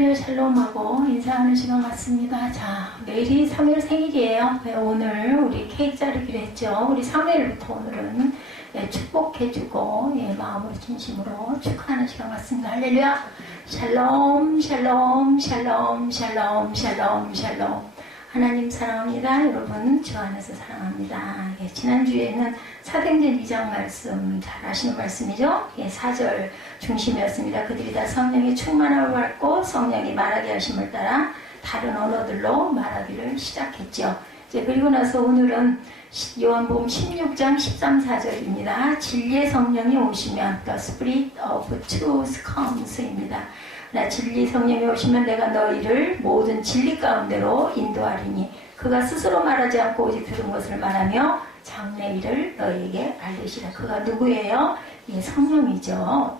할렐루야 샬롬하고 인사하는 시간 같습니다. 자, 내일이 사무엘 생일이에요. 오늘 우리 케이크 자르기로 했죠. 우리 사무엘부터 오늘은 축복해주고 마음으로 진심으로 축하하는 시간 같습니다. 할렐루야 샬롬 샬롬 샬롬 샬롬 샬롬 샬롬. 하나님 사랑합니다. 여러분 주 안에서 사랑합니다. 지난주에는 사도행전 2장 말씀 잘 아시는 말씀이죠. 4절 중심이었습니다. 그들이 다 성령의 충만함을 받고 성령이 말하게 하심을 따라 다른 언어들로 말하기를 시작했죠. 이제 그리고 나서 오늘은 요한복음 16장 13, 4절입니다. 진리의 성령이 오시면 The Spirit of Truth comes입니다. 나 진리 성령이 오시면 내가 너희를 모든 진리 가운데로 인도하리니 그가 스스로 말하지 않고 오직 들은 것을 말하며 장래 일을 너희에게 알리시라. 그가 누구예요? 성령이죠.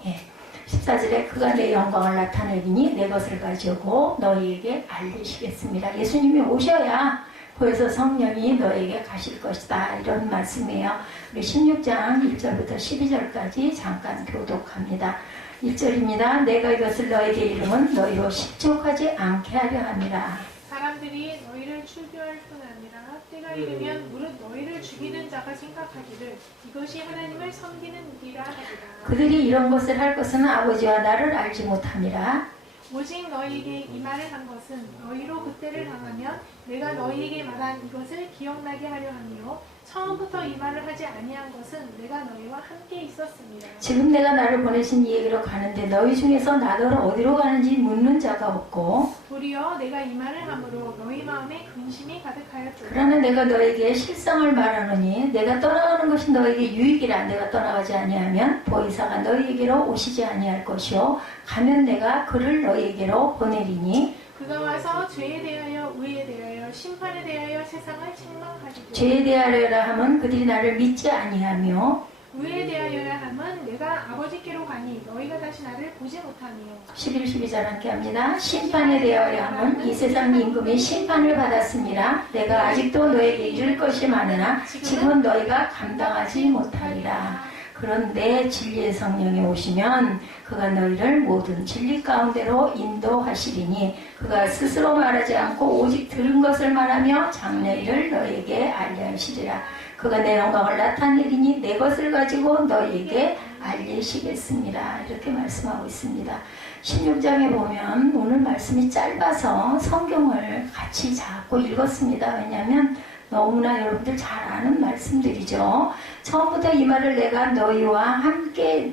14절에 그가 내 영광을 나타내리니 내 것을 가지고 너희에게 알리시겠습니다. 예수님이 오셔야 보여서 성령이 너에게 가실 것이다. 이런 말씀이에요. 우리 16장 1절부터 12절까지 잠깐 교독합니다. 1절입니다. 내가 이것을 너에게 이름은 너희로 실족하지 않게 하려 함이라. 사람들이 너희를 출교할 뿐 아니라 때가 이르면 무릇 너희를 죽이는 자가 생각하기를 이것이 하나님을 섬기는 일이라 하리라. 그들이 이런 것을 할 것은 아버지와 나를 알지 못함이라. 오직 너희에게 이 말을 한 것은 너희로 그때를 당하면 내가 너희에게 말한 이것을 기억나게 하려 함이요 처음부터 이 말을 하지 아니한 것은 내가 너희와 함께 있었습니다. 지금 내가 나를 보내신 이에게로 가는데 너희 중에서 나더러 어디로 가는지 묻는 자가 없고 도리어 내가 이 말을 함으로 너희 마음에 근심이 가득하였도다. 그러나 내가 너에게 실상을 말하노니 내가 떠나가는 것이 너에게 유익이라. 내가 떠나가지 아니하면 보혜사가 너희에게로 오시지 아니할 것이요 가면 내가 그를 너희에게로 보내리니 그가 와서 죄에 대하여 의에 대하여 심판에 대하여 세상을 책망하리라. 죄에 대하여라 함은 그들이 나를 믿지 아니하며 의에 대하여라 함은 내가 아버지께로 가니 너희가 다시 나를 보지 못하며 11, 12절 함께 합니다. 심판에 대하여라 함은 이 세상 임금이 심판을 받았습니다. 내가 아직도 너에게 이를 것이 많으나 지금은 너희가 감당하지 못하리라. 그런데 진리의 성령이 오시면 그가 너희를 모든 진리 가운데로 인도하시리니 그가 스스로 말하지 않고 오직 들은 것을 말하며 장래 일을 너희에게 알려하시리라. 그가 내 영광을 나타내리니 내 것을 가지고 너희에게 알리시겠습니다. 이렇게 말씀하고 있습니다. 16장에 보면 오늘 말씀이 짧아서 성경을 같이 잡고 읽었습니다. 왜냐하면 너무나 여러분들 잘 아는 말씀들이죠. 처음부터 이 말을 내가 너희와 함께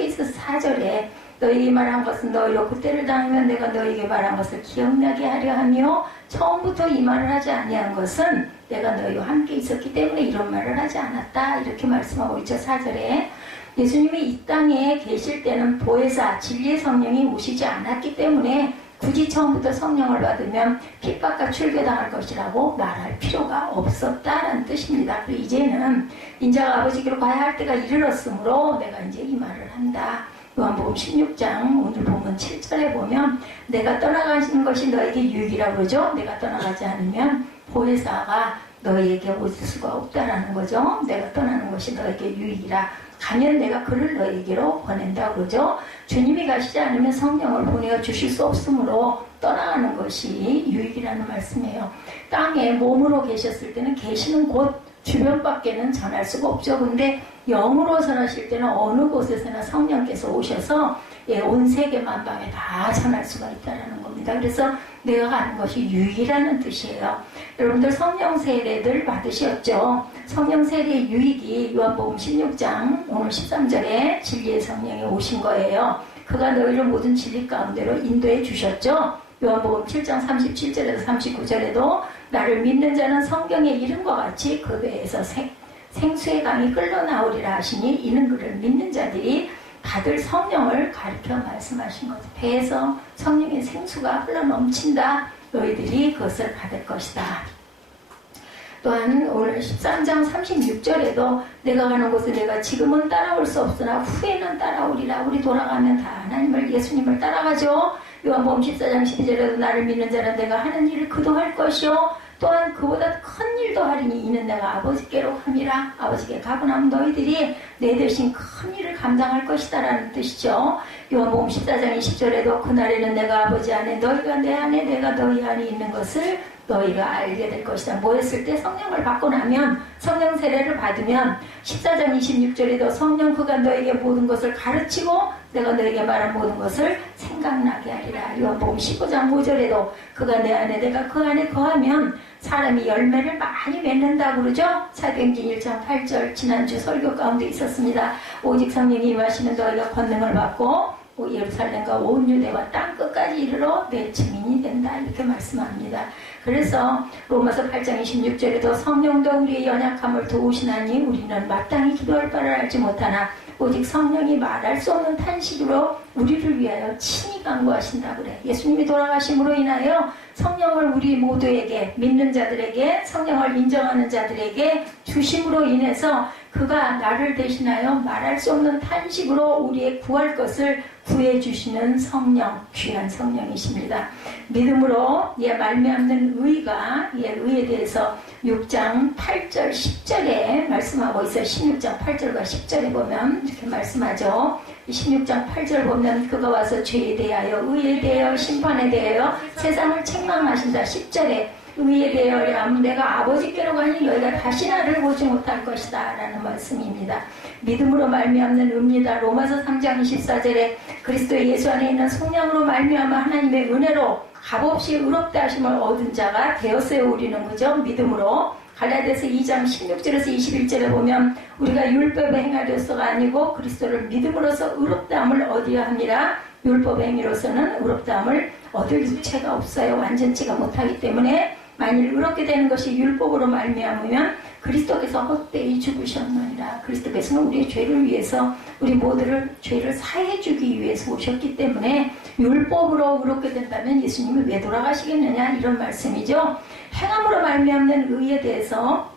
있어서 4절에 너희 말한 것은 너희로 그때를 당하면 내가 너희에게 말한 것을 기억나게 하려 하며 처음부터 이 말을 하지 아니한 것은 내가 너희와 함께 있었기 때문에 이런 말을 하지 않았다. 이렇게 말씀하고 있죠. 4절에 예수님이 이 땅에 계실 때는 보혜사 진리의 성령이 오시지 않았기 때문에 굳이 처음부터 성령을 받으면 핍박과 출교당할 것이라고 말할 필요가 없었다라는 뜻입니다. 그리고 이제는 인자가 아버지께로 가야 할 때가 이르렀으므로 내가 이제 이 말을 한다. 요한복음 16장 오늘 보면 7절에 보면 내가 떠나가신 것이 너에게 유익이라고 그러죠. 내가 떠나가지 않으면 보혜사가 너희에게 올 수가 없다라는 거죠. 내가 떠나는 것이 너에게 유익이라. 가면 내가 그를 너희에게로 보낸다고 그러죠. 주님이 가시지 않으면 성령을 보내어 주실 수 없으므로 떠나가는 것이 유익이라는 말씀이에요. 땅에 몸으로 계셨을 때는 계시는 곳 주변밖에는 전할 수가 없죠. 근데 영으로 전하실 때는 어느 곳에서나 성령께서 오셔서 온 세계 만방에 다 전할 수가 있다는 겁니다. 그래서 내가 가는 것이 유익이라는 뜻이에요. 여러분들 성령 세례들 받으셨죠? 성령 세례의 유익이 요한복음 16장 오늘 13절에 진리의 성령이 오신 거예요. 그가 너희를 모든 진리 가운데로 인도해 주셨죠? 요한복음 7장 37절에서 39절에도 나를 믿는 자는 성경의 이름과 같이 그 배에서 생수의 강이 흘러나오리라 하시니 이는 그를 믿는 자들이 다들 성령을 가르쳐 말씀하신 거죠. 배에서 성령의 생수가 흘러넘친다. 너희들이 그것을 받을 것이다. 또한 오늘 13장 36절에도 내가 가는 곳에 내가 지금은 따라올 수 없으나 후에는 따라오리라. 우리 돌아가면 다 하나님을 예수님을 따라가죠. 요한복음 14장 12절에도 나를 믿는 자는 내가 하는 일을 그도 할 것이요 또한 그보다 큰 일도 하리니 이는 내가 아버지께로 함이라. 아버지께 가고 나면 너희들이 내 대신 큰 일을 감당할 것이다 라는 뜻이죠. 요한복음 14장 20절에도 그날에는 내가 아버지 안에 너희가 내 안에 내가 너희 안에 있는 것을 너희가 알게 될 것이다. 뭐 했을 때? 성령을 받고 나면, 성령 세례를 받으면 14장 26절에도 성령 그가 너에게 모든 것을 가르치고 내가 너에게 말한 모든 것을 생각나게 하리라. 요한복음 15장 5절에도 그가 내 안에 내가 그 안에 거하면 사람이 열매를 많이 맺는다고 그러죠. 사도행전 1장 8절 지난주 설교 가운데 있었습니다. 오직 성령이 임하시는 너희가 권능을 받고 예루살렘과 온 유대와 땅끝까지 이르러 내 증인이 된다 이렇게 말씀합니다. 그래서 로마서 8장 26절에도 성령도 우리의 연약함을 도우시나니 우리는 마땅히 기도할 바를 알지 못하나 오직 성령이 말할 수 없는 탄식으로 우리를 위하여 친히 간구하신다 그래. 예수님이 돌아가심으로 인하여 성령을 우리 모두에게, 믿는 자들에게, 성령을 인정하는 자들에게 주심으로 인해서 그가 나를 대신하여 말할 수 없는 탄식으로 우리의 구할 것을 구해주시는 성령, 귀한 성령이십니다. 믿음으로 말미암는 의가, 의에 대해서 6장 8절 10절에 말씀하고 있어요. 16장 8절과 10절에 보면 이렇게 말씀하죠. 16장 8절 보면 그가 와서 죄에 대하여, 의에 대하여, 심판에 대하여 세상을 책망하신다. 10절에 의에 대하여 내가 아버지께로 가니 너희가 다시 나를 보지 못할 것이다 라는 말씀입니다. 믿음으로 말미암는 의입니다. 로마서 3장 24절에 그리스도 예수 안에 있는 성령으로 말미암아 하나님의 은혜로 값없이 의롭다 하심을 얻은 자가 되었어요. 우리는 그죠? 믿음으로. 갈라디아서 2장 16절에서 21절에 보면 우리가 율법의 행하려서가 아니고 그리스도를 믿음으로써 의롭다함을 얻어야 합니다. 율법의 행위로서는 의롭다함을 얻을 육체가 없어요. 완전치가 못하기 때문에 만일 의롭게 되는 것이 율법으로 말미암으면 그리스도께서 헛되이 죽으셨느니라. 그리스도께서는 우리의 죄를 위해서 우리 모두를 죄를 사해 주기 위해서 오셨기 때문에 율법으로 의롭게 된다면 예수님이 왜 돌아가시겠느냐 이런 말씀이죠. 행함으로 말미암는 의에 대해서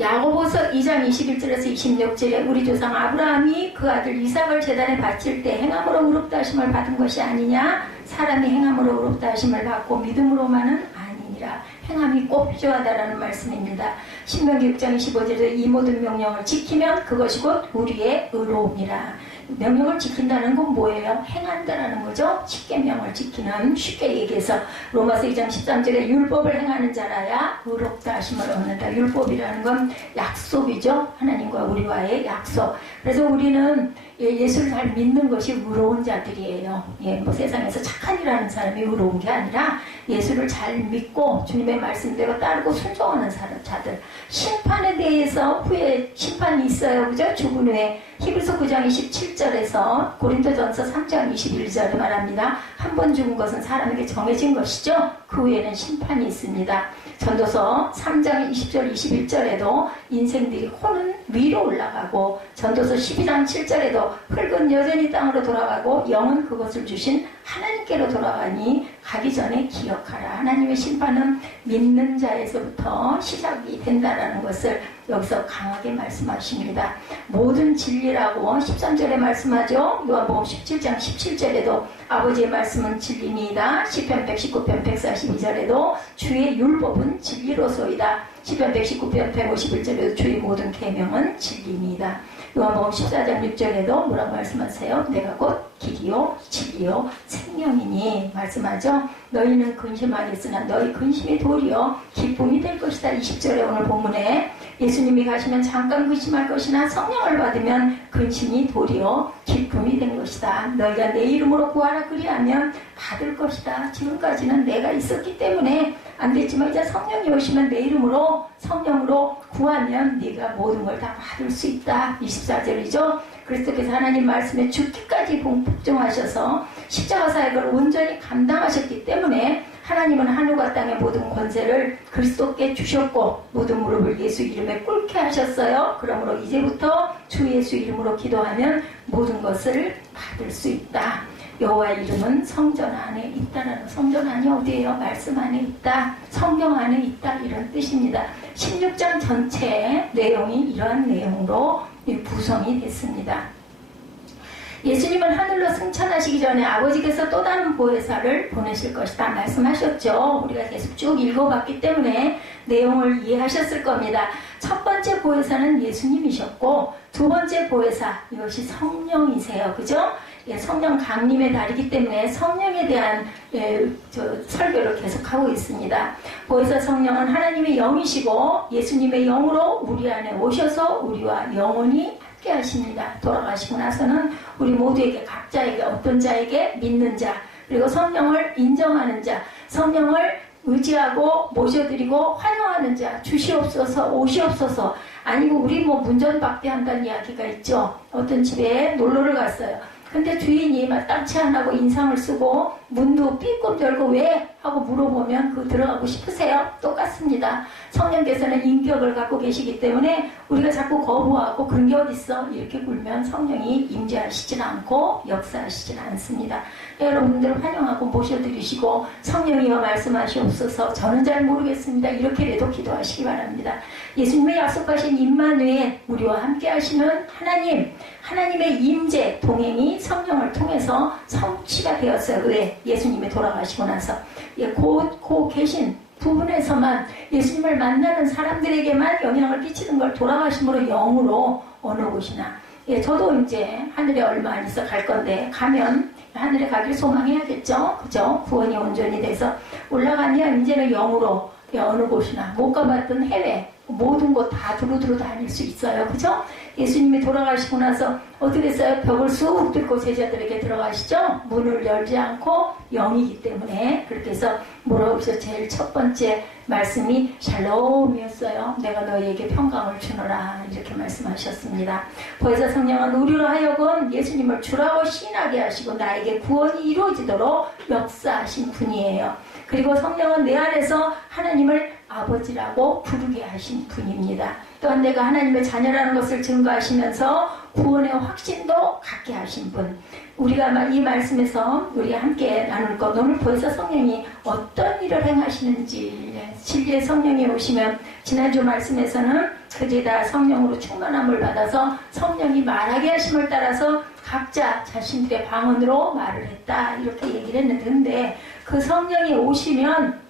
야고보서 2장 21절에서 26절에 우리 조상 아브라함이 그 아들 이삭을 제단에 바칠 때 행함으로 의롭다 하심을 받은 것이 아니냐. 사람이 행함으로 의롭다 하심을 받고 믿음으로만은 아니니라. 행함이 꼭 필요하다라는 말씀입니다. 신명기 6장 25절에 이 모든 명령을 지키면 그것이 곧 우리의 의로움이라. 명령을 지킨다는 건 뭐예요? 행한다라는 거죠. 십계명을 지키는, 쉽게 얘기해서 로마서 2장 13절에 율법을 행하는 자라야 의롭다 하심을 얻는다. 율법이라는 건 약속이죠. 하나님과 우리와의 약속. 그래서 우리는 예수를 잘 믿는 것이 의로운 자들이에요. 세상에서 착한 일 하는 사람이 의로운 게 아니라 예수를 잘 믿고 주님의 말씀대로 따르고 순종하는 자들. 심판에 대해서 후에 심판이 있어요. 그죠? 죽은 후에 히브리서 9장 27절에서 고린도전서 3장 21절에 말합니다. 한 번 죽은 것은 사람에게 정해진 것이죠. 그 후에는 심판이 있습니다. 전도서 3장 20절 21절에도 인생들이 혼은 위로 올라가고 전도서 12장 7절에도 흙은 여전히 땅으로 돌아가고 영은 그것을 주신 하나님께로 돌아가니 가기 전에 기억하라. 하나님의 심판은 믿는 자에서부터 시작이 된다라는 것을 여기서 강하게 말씀하십니다. 모든 진리라고 13절에 말씀하죠. 요한복음 17장 17절에도 아버지의 말씀은 진리니이다. 시편 119편 142절에도 주의 율법은 진리로소이다. 시편 119편 151절에도 주의 모든 계명은 진리니이다. 요한복음 14장 6절에도 뭐라고 말씀하세요? 내가 곧 길이요 진리요 생명이니 말씀하죠. 너희는 근심하겠으나 너희 근심이 도리어 기쁨이 될 것이다. 20절에 오늘 본문에 예수님이 가시면 잠깐 근심할 것이나 성령을 받으면 근심이 도리어 기쁨이 된 것이다. 너희가 내 이름으로 구하라 그리하면 받을 것이다. 지금까지는 내가 있었기 때문에 안 됐지만 이제 성령이 오시면 내 이름으로 성령으로 구하면 네가 모든 걸 다 받을 수 있다. 24절이죠. 그리스도께서 하나님 말씀에 죽기까지 복종하셔서 십자가 사역을 온전히 감당하셨기 때문에 하나님은 하늘과 땅의 모든 권세를 그리스도께 주셨고 모든 무릎을 예수 이름에 꿇게 하셨어요. 그러므로 이제부터 주 예수 이름으로 기도하면 모든 것을 받을 수 있다. 여호와의 이름은 성전 안에 있다라는, 성전 안이 어디예요? 말씀 안에 있다. 성경 안에 있다. 이런 뜻입니다. 16장 전체의 내용이 이러한 내용으로 구성이 됐습니다. 예수님은 하늘로 승천하시기 전에 아버지께서 또 다른 보혜사를 보내실 것이다 말씀하셨죠. 우리가 계속 쭉 읽어봤기 때문에 내용을 이해하셨을 겁니다. 첫 번째 보혜사는 예수님이셨고 두 번째 보혜사 이것이 성령이세요. 그죠? 예, 성령 강림의 달이기 때문에 성령에 대한 설교를 계속하고 있습니다. 보혜사 성령은 하나님의 영이시고 예수님의 영으로 우리 안에 오셔서 우리와 영원히 함께 하십니다. 돌아가시고 나서는 우리 모두에게 각자에게 어떤 자에게 믿는 자 그리고 성령을 인정하는 자 성령을 의지하고 모셔드리고 환영하는 자 주시옵소서 오시옵소서 아니고 우리 뭐 문전박대한다는 이야기가 있죠. 어떤 집에 놀러를 갔어요. 근데 주인이 마땅치 안 하고 인상을 쓰고 문도 삐끔 열고 왜? 하고 물어보면 그 들어가고 싶으세요? 똑같습니다. 성령께서는 인격을 갖고 계시기 때문에 우리가 자꾸 거부하고 그런 게 어딨어? 이렇게 굴면 성령이 임재하시진 않고 역사하시진 않습니다. 여러분들 환영하고 모셔드리시고 성령이여 말씀하시옵소서 저는 잘 모르겠습니다. 이렇게라도 기도하시기 바랍니다. 예수님의 약속하신 임마누엘 우리와 함께 하시는 하나님의 임재 동행이 성령을 통해서 성취가 되었어요. 왜? 예수님이 돌아가시고 나서 곧 계신 부분에서만 예수님을 만나는 사람들에게만 영향을 끼치는 걸 돌아가심으로 영으로 어느 곳이나 저도 이제 하늘에 얼마 안 있어 갈 건데 가면 하늘에 가길 소망해야겠죠. 그죠? 구원이 온전히 돼서 올라가면 이제는 영으로 어느 곳이나 못 가봤던 해외 모든 곳 다 두루두루 다닐 수 있어요. 그죠? 예수님이 돌아가시고 나서 어떻게 했어요? 벽을 쑥 뚫고 제자들에게 들어가시죠? 문을 열지 않고 영이기 때문에 그렇게 해서 뭐라고 하셨죠? 제일 첫 번째 말씀이 샬롬이었어요. 내가 너희에게 평강을 주노라 이렇게 말씀하셨습니다. 보혜사 성령은 우리로 하여금 예수님을 주라고 시인하게 하시고 나에게 구원이 이루어지도록 역사하신 분이에요. 그리고 성령은 내 안에서 하나님을 아버지라고 부르게 하신 분입니다. 또한 내가 하나님의 자녀라는 것을 증거하시면서 구원의 확신도 갖게 하신 분. 우리가 이 말씀에서 우리 함께 나눌 것 오늘 보혜사 성령이 어떤 일을 행하시는지 진리의 성령이 오시면 지난주 말씀에서는 그들이 다 성령으로 충만함을 받아서 성령이 말하게 하심을 따라서 각자 자신들의 방언으로 말을 했다 이렇게 얘기를 했는데 그 성령이 오시면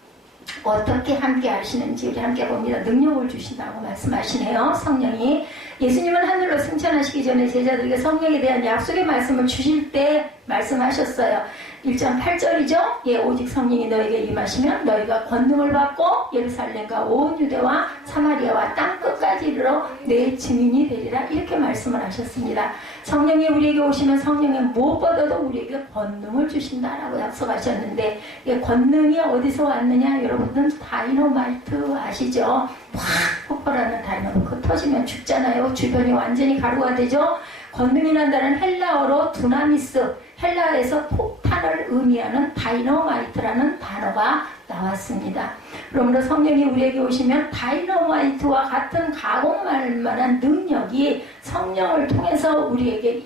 어떻게 함께 하시는지 우리 함께 봅니다. 능력을 주신다고 말씀하시네요. 성령이 예수님은 하늘로 승천하시기 전에 제자들에게 성령에 대한 약속의 말씀을 주실 때 말씀하셨어요. 1장 8절이죠. 예, 오직 성령이 너에게 임하시면 너희가 권능을 받고 예루살렘과 온 유대와 사마리아와 땅 끝까지 이르러 내 증인이 되리라 이렇게 말씀을 하셨습니다. 성령이 우리에게 오시면 성령의 무엇보다도 우리에게 권능을 주신다라고 약속하셨는데 이 권능이 어디서 왔느냐 여러분들 다이너마이트 아시죠? 확 폭발하는 다이너마이트 터지면 죽잖아요. 주변이 완전히 가루가 되죠. 권능이 난다는 헬라어로 두나미스 헬라에서 폭탄을 의미하는 다이너마이트라는 단어가 나왔습니다. 그러므로 성령이 우리에게 오시면 다이너마이트와 같은 가공할 만한 능력이 성령을 통해서 우리에게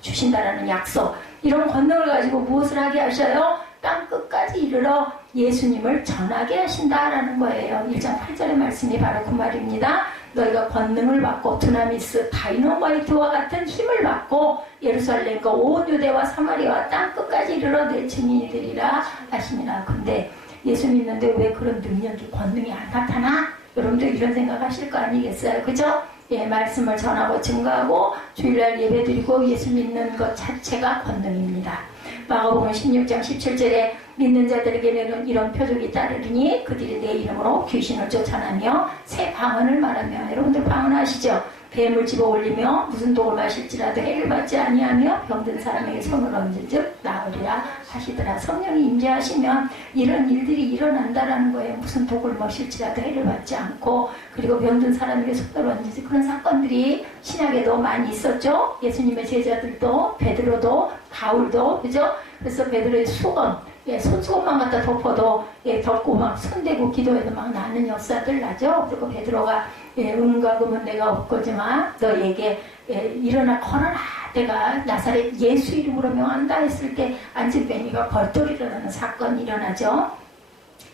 주신다라는 약속. 이런 권능을 가지고 무엇을 하게 하셔요? 땅 끝까지 이르러 예수님을 전하게 하신다라는 거예요. 1장 8절의 말씀이 바로 그 말입니다. 너희가 권능을 받고 두나미스 다이너마이트와 같은 힘을 받고 예루살렘과 온 유대와 사마리아와 땅 끝까지 이르러 내 증인이 되리라 하시니라. 근데 예수 믿는데 왜 그런 능력이 권능이 안 나타나? 여러분들 이런 생각하실 거 아니겠어요? 그죠? 예, 말씀을 전하고 증거하고 주일날 예배드리고 예수 믿는 것 자체가 권능입니다. 마가복음 16장 17절에 믿는 자들에게는 이런 표적이 따르리니 그들이 내 이름으로 귀신을 쫓아내며 새 방언을 말하며 여러분들 방언 아시죠? 뱀을 집어 올리며 무슨 독을 마실지라도 해를 받지 아니하며 병든 사람에게 손을 얹은즉 나으리라 하시더라. 성령이 임재하시면 이런 일들이 일어난다라는 거예요. 무슨 독을 마실지라도 해를 받지 않고 그리고 병든 사람에게 손을 얹은즉 그런 사건들이 신약에도 많이 있었죠. 예수님의 제자들도 베드로도 바울도 그죠? 그래서 베드로의 수건 손수건만 갖다 덮어도 덮고 막 손대고 기도해도 막 나는 역사들 나죠. 그리고 베드로가 은과 금은 내가 없거지만 너에게 일어나 걸어라. 내가 나사렛 예수 이름으로 명한다 했을 때 안진뱅이가 벌떡 일어나는 사건이 일어나죠.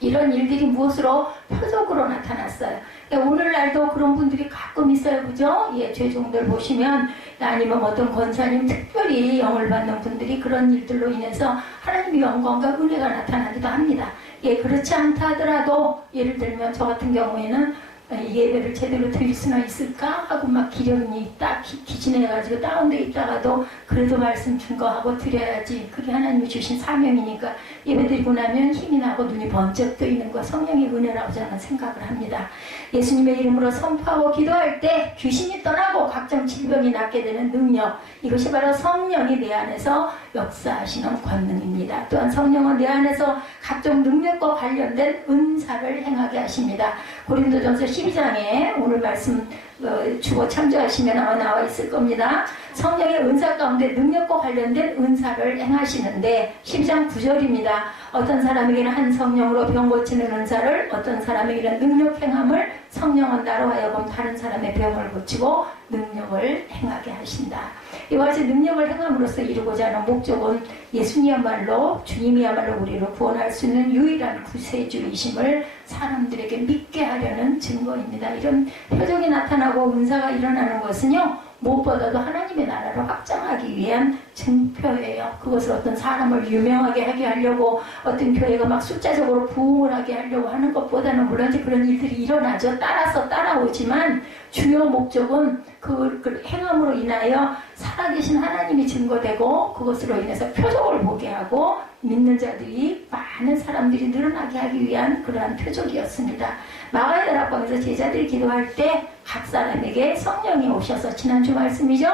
이런 일들이 무엇으로? 표적으로 나타났어요. 오늘날도 그런 분들이 가끔 있어요. 그죠? 예, 죄종들 보시면, 아니면 어떤 권사님 특별히 영을 받는 분들이 그런 일들로 인해서 하나님의 영광과 은혜가 나타나기도 합니다. 예, 그렇지 않다 하더라도, 예를 들면 저 같은 경우에는 예배를 제대로 드릴 수나 있을까? 하고 막 기력이 딱 기진해가지고 다운돼 있다가도 그래도 말씀 증거하고 드려야지. 그게 하나님이 주신 사명이니까 예배 드리고 나면 힘이 나고 눈이 번쩍 뜨이는 거 성령의 은혜라고 저는 생각을 합니다. 예수님의 이름으로 선포하고 기도할 때 귀신이 떠나고 각종 질병이 낫게 되는 능력, 이것이 바로 성령이 내 안에서 역사하시는 권능입니다. 또한 성령은 내 안에서 각종 능력과 관련된 은사를 행하게 하십니다. 고린도전서 12장에 오늘 말씀 주보 참조하시면 아마 나와 있을 겁니다. 성령의 은사 가운데 능력과 관련된 은사를 행하시는데 12장 9절입니다. 어떤 사람에게는 한 성령으로 병 고치는 은사를, 어떤 사람에게는 능력 행함을, 성령은 나로 하여금 다른 사람의 병을 고치고 능력을 행하게 하신다. 이와 같이 능력을 행함으로써 이루고자 하는 목적은 예수님이야말로, 주님이야말로 우리를 구원할 수 있는 유일한 구세주이심을 사람들에게 믿게 하려는 증거입니다. 이런 표적이 나타나고 은사가 일어나는 것은요, 무엇보다도 하나님의 나라를 확장하기 위한 증표예요. 그것을 어떤 사람을 유명하게 하게 하려고, 어떤 교회가 막 숫자적으로 부흥을 하게 하려고 하는 것보다는 물론 이제 그런 일들이 일어나죠. 따라서 따라오지만 주요 목적은 그 행함으로 인하여 살아계신 하나님이 증거되고 그것으로 인해서 표적을 보게 하고 믿는 자들이, 많은 사람들이 늘어나게 하기 위한 그러한 표적이었습니다. 마가의 다락방에서 제자들이 기도할 때 각 사람에게 성령이 오셔서, 지난주 말씀이죠?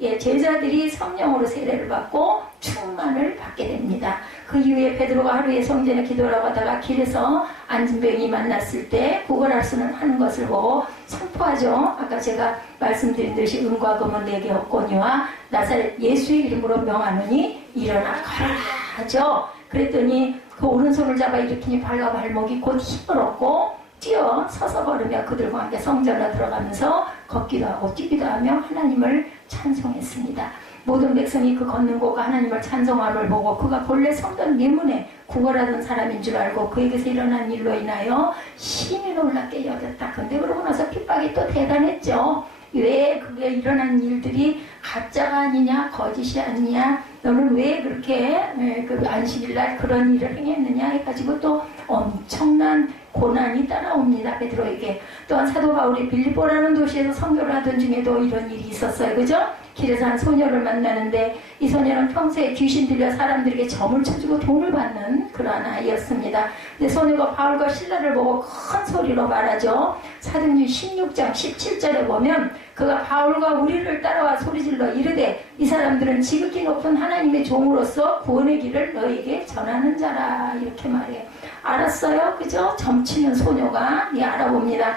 예, 제자들이 성령으로 세례를 받고 충만을 받게 됩니다. 그 이후에 베드로가 하루에 성전에 기도하러 가다가 길에서 안진병이 만났을 때 구걸할 수는 하는 것을 보고 선포하죠. 아까 제가 말씀드린 듯이 은과 금은 내게 없거니와 나사렛 예수의 이름으로 명하노니 일어나 가라 하죠. 그랬더니 그 오른손을 잡아 일으키니 발과 발목이 곧 힘을 얻고 뛰어 서서 걸으며 그들과 함께 성전에 들어가면서 걷기도 하고 뛰기도 하며 하나님을 찬송했습니다. 모든 백성이 그 걷는 곳과 하나님을 찬송함을 보고 그가 본래 성전 예문에 구걸하던 사람인 줄 알고 그에게서 일어난 일로 인하여 심히 놀랍게 여겼다. 근데 그러고 나서 핍박이 또 대단했죠. 왜 그게 일어난 일들이 가짜가 아니냐, 거짓이 아니냐, 너는 왜 그렇게 그 안식일날 그런 일을 행했느냐 해가지고 또 엄청난 고난이 따라옵니다. 베드로에게. 또한 사도 바울이 빌립보라는 도시에서 선교를 하던 중에도 이런 일이 있었어요. 그죠? 길에서 한 소녀를 만나는데 이 소녀는 평소에 귀신 들려 사람들에게 점을 쳐주고 돈을 받는 그러한 아이였습니다. 근데 소녀가 바울과 실라를 보고 큰 소리로 말하죠. 사도행전 16장 17절에 보면 그가 바울과 우리를 따라와 소리질러 이르되 이 사람들은 지극히 높은 하나님의 종으로서 구원의 길을 너에게 전하는 자라, 이렇게 말해요. 알았어요? 그죠? 점치는 소녀가 알아봅니다.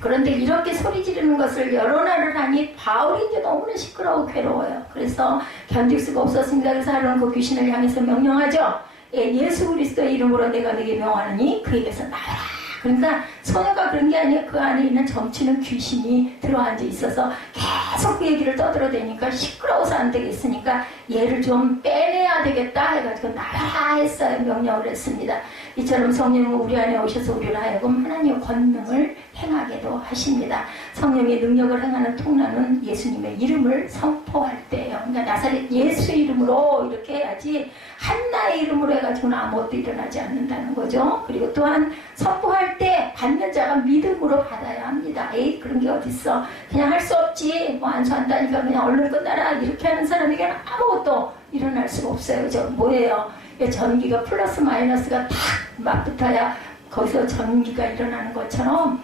그런데 이렇게 소리 지르는 것을 여러 날을 하니 바울이 이제 너무나 시끄러워 괴로워요. 그래서 견딜 수가 없었습니다. 그래서 하루는 그 귀신을 향해서 명령하죠. 예수 그리스도의 이름으로 내가 너에게 명하느니 그에게서 나와라. 그러니까 소녀가 그런 게 아니에요. 그 안에 있는 점치는 귀신이 들어앉아 있어서 계속 그 얘기를 떠들어대니까 시끄러워서 안 되겠으니까 얘를 좀 빼내야 되겠다 해가지고 나와라 했어요. 명령을 했습니다. 이처럼 성령은 우리 안에 오셔서 우리를 하여금 하나님의 권능을 행하게도 하십니다. 성령의 능력을 행하는 통로는 예수님의 이름을 선포할 때예요. 그러니까 나사렛 예수 이름으로 이렇게 해야지 한나의 이름으로 해가지고는 아무것도 일어나지 않는다는 거죠. 그리고 또한 선포할 때 받는 자가 믿음으로 받아야 합니다. 에이, 그런 게 어딨어. 그냥 할 수 없지. 뭐 안수한다니까 그냥 얼른 끝나라. 이렇게 하는 사람에게는 아무것도 일어날 수가 없어요. 그죠? 뭐예요? 전기가 플러스 마이너스가 탁 맞붙어야 거기서 전기가 일어나는 것처럼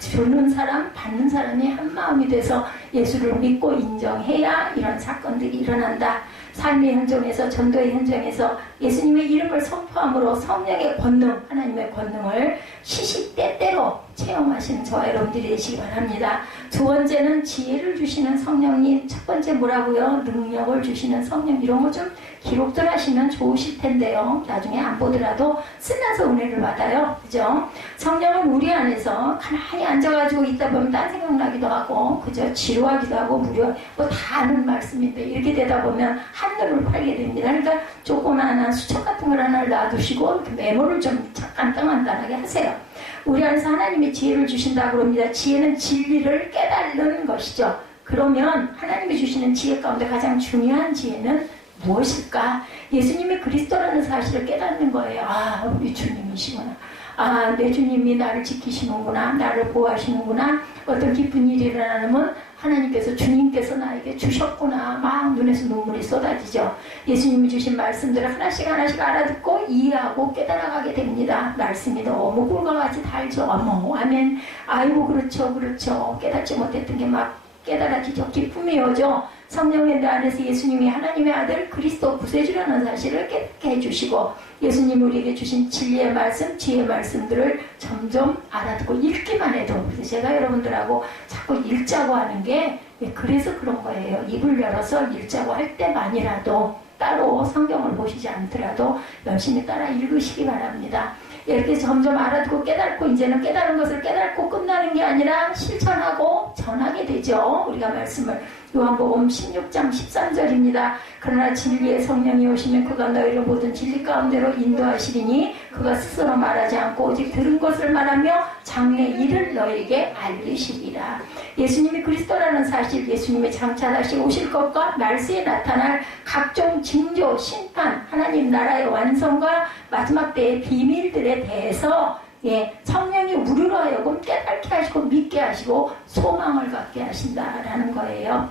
주는 사람, 받는 사람이 한 마음이 돼서 예수를 믿고 인정해야 이런 사건들이 일어난다. 삶의 현장에서, 전도의 현장에서 예수님의 이름을 선포함으로 성령의 권능, 하나님의 권능을 시시때때로 체험하시는 저와 여러분들이 되시기 바랍니다. 두 번째는 지혜를 주시는 성령님, 첫 번째 뭐라고요? 능력을 주시는 성령. 이런 거 좀 기록들 하시면 좋으실 텐데요. 나중에 안 보더라도 쓰면서 은혜를 받아요. 그죠? 성령은 우리 안에서 가만히 앉아가지고 있다 보면 딴 생각나기도 하고, 그죠? 지루하기도 하고, 무려 뭐 다 아는 말씀인데 이렇게 되다 보면 한눈을 팔게 됩니다. 그러니까 조그마한 수첩 같은 같은 걸 하나 놔두시고 메모를 좀 간단하게 하세요. 우리 안에서 하나님이 지혜를 주신다고 합니다. 지혜는 진리를 깨달는 것이죠. 그러면 하나님이 주시는 지혜 가운데 가장 중요한 지혜는 무엇일까? 예수님이 그리스도라는 사실을 깨닫는 거예요. 아, 우리 주님이시구나. 아, 내 주님이 나를 지키시는구나. 나를 보호하시는구나. 어떤 기쁜 일이 일어나면 하나님께서, 주님께서 나에게 주셨구나. 막 눈에서 눈물이 쏟아지죠. 예수님이 주신 말씀들을 하나씩 알아듣고 이해하고 깨달아가게 됩니다. 말씀이 너무 꿀과 같이 달죠. 어머, 아멘. 아이고, 그렇죠. 깨닫지 못했던 게 막 깨달아지죠. 기쁨이 오죠. 성령의 안에서 예수님이 하나님의 아들 그리스도 구세주라는 사실을 깨닫게 해주시고, 예수님이 우리에게 주신 진리의 말씀, 지혜의 말씀들을 점점 알아듣고 읽기만 해도, 그래서 제가 여러분들하고 자꾸 읽자고 하는 게 그래서 그런 거예요. 입을 열어서 읽자고 할 때만이라도 따로 성경을 보시지 않더라도 열심히 따라 읽으시기 바랍니다. 이렇게 점점 알아듣고 깨닫고, 이제는 깨달은 것을 깨닫고 끝나는 게 아니라 실천하고 전하게 되죠. 우리가 말씀을, 요한복음 16장 13절입니다. 그러나 진리의 성령이 오시면 그가 너희를 모든 진리 가운데로 인도하시리니 그가 스스로 말하지 않고 오직 들은 것을 말하며 장래 일을 너희에게 알리시리라. 예수님이 그리스도라는 사실, 예수님이 장차 다시 오실 것과 말세에 나타날 각종 징조, 심판, 하나님 나라의 완성과 마지막 때의 비밀들에 대해서 성령이 우리로 하여금 깨닫게 하시고 믿게 하시고 소망을 갖게 하신다라는 거예요.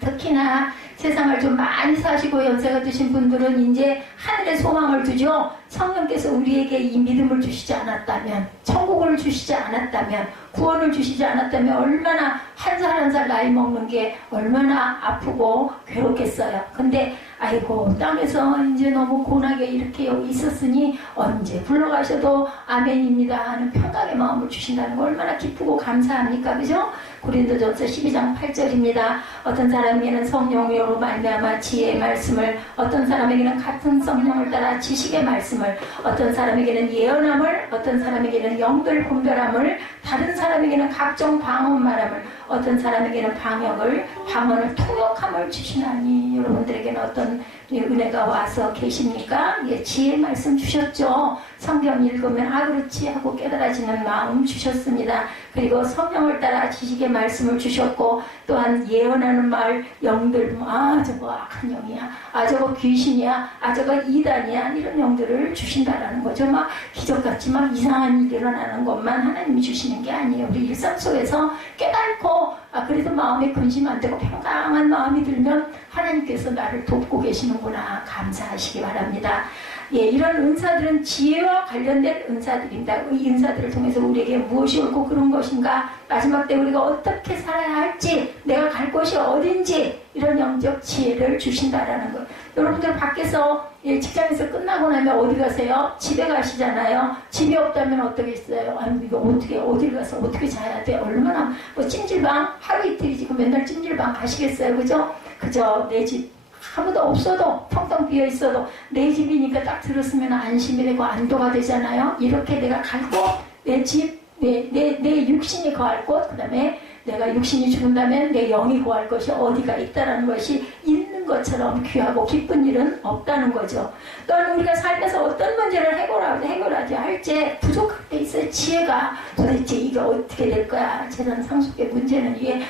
특히나 세상을 좀 많이 사시고 연세가 드신 분들은 이제 하늘에 소망을 두죠. 성령께서 우리에게 이 믿음을 주시지 않았다면, 천국을 주시지 않았다면, 구원을 주시지 않았다면 얼마나 한 살 한 살 나이 먹는 게 얼마나 아프고 괴롭겠어요. 근데 아이고, 땅에서 이제 너무 고나게 이렇게 여기 있었으니 언제 불러가셔도 아멘입니다 하는 평강의 마음을 주신다는 거 얼마나 기쁘고 감사합니까? 그죠? 고린도전서 12장 8절입니다. 어떤 사람에게는 성령으로 말미암아 지혜의 말씀을, 어떤 사람에게는 같은 성령을 따라 지식의 말씀을, 어떤 사람에게는 예언함을, 어떤 사람에게는 영들 분별함을, 다른 사람에게는 각종 방언 말함을, 어떤 사람에게는 방언을 통역함을 주시나니. 여러분들에게는 어떤 은혜가 와서 계십니까? 지혜의 말씀 주셨죠. 성경 읽으면 그렇지 하고 깨달아지는 마음 주셨습니다. 그리고 성령을 따라 지식의 말씀을 주셨고, 또한 예언하는 말, 영들, 저거 악한 영이야, 저거 귀신이야, 저거 이단이야, 이런 영들을 주신다라는 거죠. 막 기적같이 막 이상한 일이 일어나는 것만 하나님이 주시는 게 아니에요. 우리 일상 속에서 깨닫고, 그래도 마음에 근심 안 되고 평강한 마음이 들면 하나님께서 나를 돕고 계시는구나 감사하시기 바랍니다. 이런 은사들은 지혜와 관련된 은사들입니다. 이 은사들을 통해서 우리에게 무엇이 옳고 그런 것인가, 마지막 때 우리가 어떻게 살아야 할지, 내가 갈 곳이 어딘지, 이런 영적 지혜를 주신다라는 것. 여러분들 밖에서 직장에서 끝나고 나면 어디 가세요? 집에 가시잖아요. 집이 없다면 어떻게 했어요? 이거 어딜 가서 어떻게 자야 돼? 얼마나 찜질방 하루 이틀이지 맨날 찜질방 가시겠어요? 그죠? 내 집 아무도 없어도, 텅텅 비어 있어도 내 집이니까 딱 들었으면 안심이 되고 안도가 되잖아요. 이렇게 내가 갈 곳, 내 집, 내 육신이 거할 곳, 그 다음에 내가 육신이 죽는다면 내 영이 거할 것이 어디가 있다는 것이 있는 것처럼 귀하고 기쁜 일은 없다는 거죠. 또한 우리가 살면서 어떤 문제를 해결하지 할지 부족할 때 있어요. 지혜가 도대체 이게 어떻게 될 거야. 재산 상속의 문제는 이게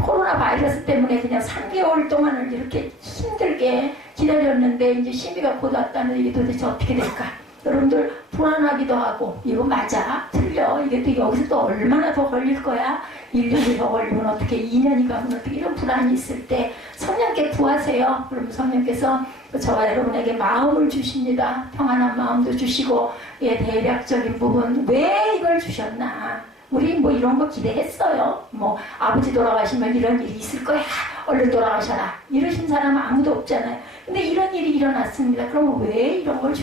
코로나 바이러스 때문에 그냥 3개월 동안을 이렇게 힘들게 기다렸는데 이제 시비가 곧 왔다는데 이게 도대체 어떻게 될까. 여러분들 불안하기도 하고, 이거 맞아? 틀려? 이게 또 여기서 또 얼마나 더 걸릴 거야? 1년이 더 걸리면 어떻게, 2년이 가면 어떻게, 이런 불안이 있을 때 성령께 구하세요. 그럼 성령께서 저와 여러분에게 마음을 주십니다. 평안한 마음도 주시고, 대략적인 부분, 왜 이걸 주셨나? 우리 이런 거 기대했어요. 아버지 돌아가시면 이런 일이 있을 거야. 얼른 돌아가셔라. 이러신 사람은 아무도 없잖아요. 근데 이런 일이 일어났습니다. 그럼 왜 이런 걸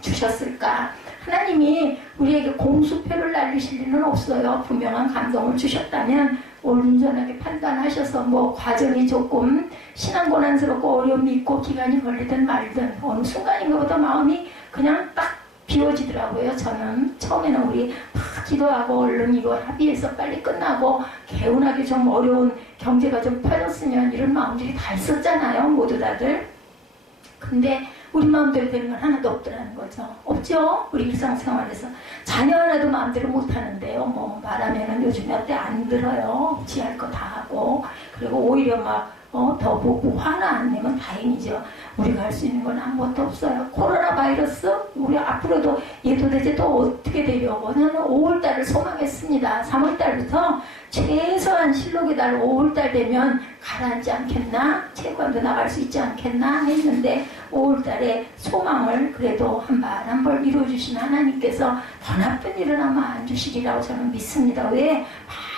주셨을까? 하나님이 우리에게 공수표를 날리실 리는 없어요. 분명한 감동을 주셨다면 온전하게 판단하셔서 과정이 조금 신앙고난스럽고 어려움이 있고 기간이 걸리든 말든 어느 순간인가보다 마음이 그냥 딱 비워지더라고요. 저는 처음에는 우리 막 기도하고 얼른 이거 합의해서 빨리 끝나고 개운하게 좀 어려운 경제가 좀 펴졌으면 이런 마음들이 다 있었잖아요. 모두 다들. 근데 우리 마음대로 되는 건 하나도 없더라는 거죠. 없죠? 우리 일상생활에서. 자녀 하나도 마음대로 못하는데요. 뭐 말하면은 요즘에 어때 안 들어요. 지할 거 다 하고. 그리고 오히려 막 더 보고 화나 안 내면 다행이죠. 우리가 할 수 있는 건 아무것도 없어요. 코로나 바이러스 우리 앞으로도 얘 도대체 또 어떻게 되려고. 저는 5월달을 소망했습니다. 3월달부터 최소한 실록의 달 5월달 되면 가라앉지 않겠나, 채권도 나갈 수 있지 않겠나 했는데 5월달에 소망을 그래도 한 발 한 발 이루어주신 하나님께서 더 나쁜 일은 아마 안 주시리라고 저는 믿습니다. 왜?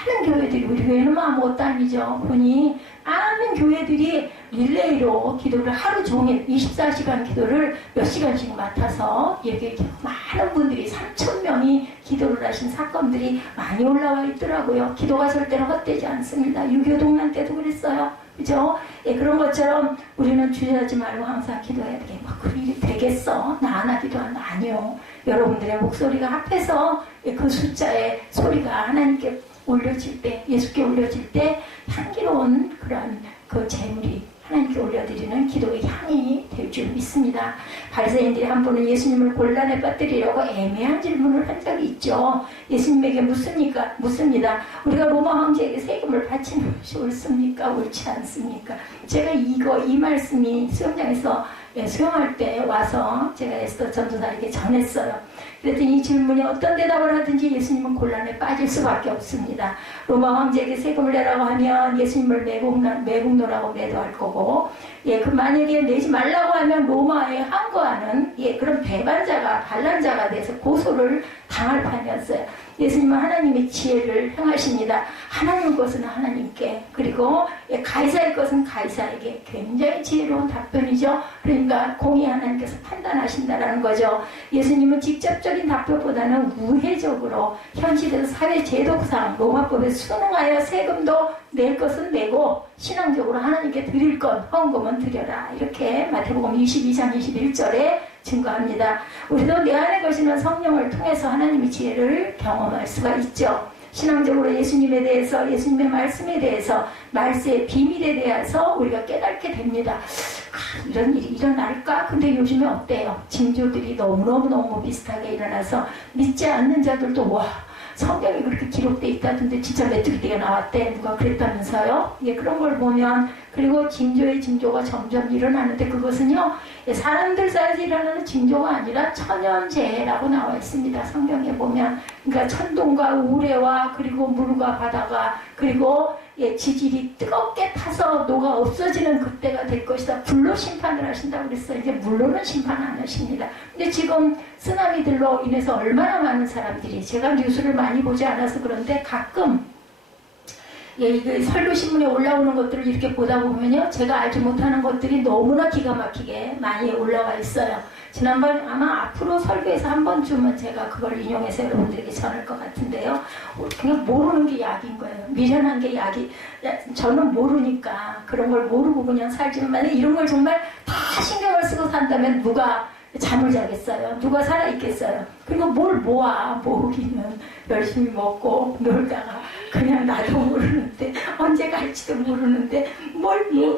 많은 교회들이, 우리 교회는 아무것도 아니죠. 보니 많은 교회들이 릴레이로 기도를 하루 종일 24시간 기도를 몇 시간씩 맡아서 이렇게 많은 분들이 3,000명이 기도를 하신 사건들이 많이 올라와 있더라고요. 기도가 절대로 헛되지 않습니다. 유교동란 때도 그랬어요. 그죠? 예, 그런 것처럼 우리는 주저하지 말고 항상 기도해야 되게 막 그 일이 되겠어? 나 하나 기도하는 아니요. 여러분들의 목소리가 합해서 그 숫자의 소리가 하나님께 올려질 때, 예수께 올려질 때 향기로운 그런 그 재물이 하나님께 올려드리는 기도의 향이 될 줄 믿습니다. 바리새인들이 한 번은 예수님을 곤란에 빠뜨리려고 애매한 질문을 한 적이 있죠. 예수님에게 묻습니다. 우리가 로마 황제에게 세금을 바치는 것이 옳습니까? 옳지 않습니까? 제가 이 말씀이 수영장에서 수영할 때 와서 제가 에스더 전도사에게 전했어요. 그랬더니 이 질문에 어떤 대답을 하든지 예수님은 곤란에 빠질 수밖에 없습니다. 로마 황제에게 세금을 내라고 하면 예수님을 매국노라고 매도할 거고, 예, 그 만약에 내지 말라고 하면 로마에 항거하는 그런 배반자가 반란자가 돼서 고소를 당할 판이었어요. 예수님은 하나님의 지혜를 행하십니다. 하나님 것은 하나님께, 그리고 가이사의 것은 가이사에게. 굉장히 지혜로운 답변이죠. 그러니까 공의 하나님께서 판단하신다라는 거죠. 예수님은 직접적인 답변보다는 우회적으로 현실에서 사회 제도상 로마법에 순응하여 세금도 낼 것은 내고 신앙적으로 하나님께 드릴 것 헌금은 드려라, 이렇게 마태복음 22장 21절에 증거합니다. 우리도 내 안에 거시는 성령을 통해서 하나님의 지혜를 경험할 수가 있죠. 신앙적으로 예수님에 대해서, 예수님의 말씀에 대해서, 말씀의 비밀에 대해서 우리가 깨닫게 됩니다. 이런 일이 일어날까? 근데 요즘에 어때요? 징조들이 너무너무 비슷하게 일어나서 믿지 않는 자들도 와, 성경에 그렇게 기록되어 있다던데 진짜 메뚜기떼가 나왔대, 누가 그랬다면서요? 예, 그런 걸 보면, 그리고 징조의 징조가 점점 일어나는데 그것은요, 사람들 사이에서 일어나는 징조가 아니라 천연재해라고 나와 있습니다. 성경에 보면. 그러니까 천둥과 우레와 그리고 물과 바다가, 그리고 지질이 뜨겁게 타서 녹아 없어지는 그때가 될 것이다. 불로 심판을 하신다고 그랬어요. 이제 물로는 심판 안 하십니다. 근데 지금 쓰나미들로 인해서 얼마나 많은 사람들이, 제가 뉴스를 많이 보지 않아서 그런데 가끔 이게 설교신문에 올라오는 것들을 이렇게 보다 보면요, 제가 알지 못하는 것들이 너무나 기가 막히게 많이 올라와 있어요. 지난번 아마 앞으로 설교에서 한 번쯤은 제가 그걸 인용해서 여러분들에게 전할 것 같은데요. 그냥 모르는 게 약인 거예요. 미련한 게 약이, 저는 모르니까 그런 걸 모르고 그냥 살지만, 만약에 이런 걸 정말 다 신경을 쓰고 산다면 누가 잠을 자겠어요? 누가 살아있겠어요? 그리고 뭘 모으기는 열심히 먹고 놀다가 그냥 나도 모르는데 언제 갈지도 모르는데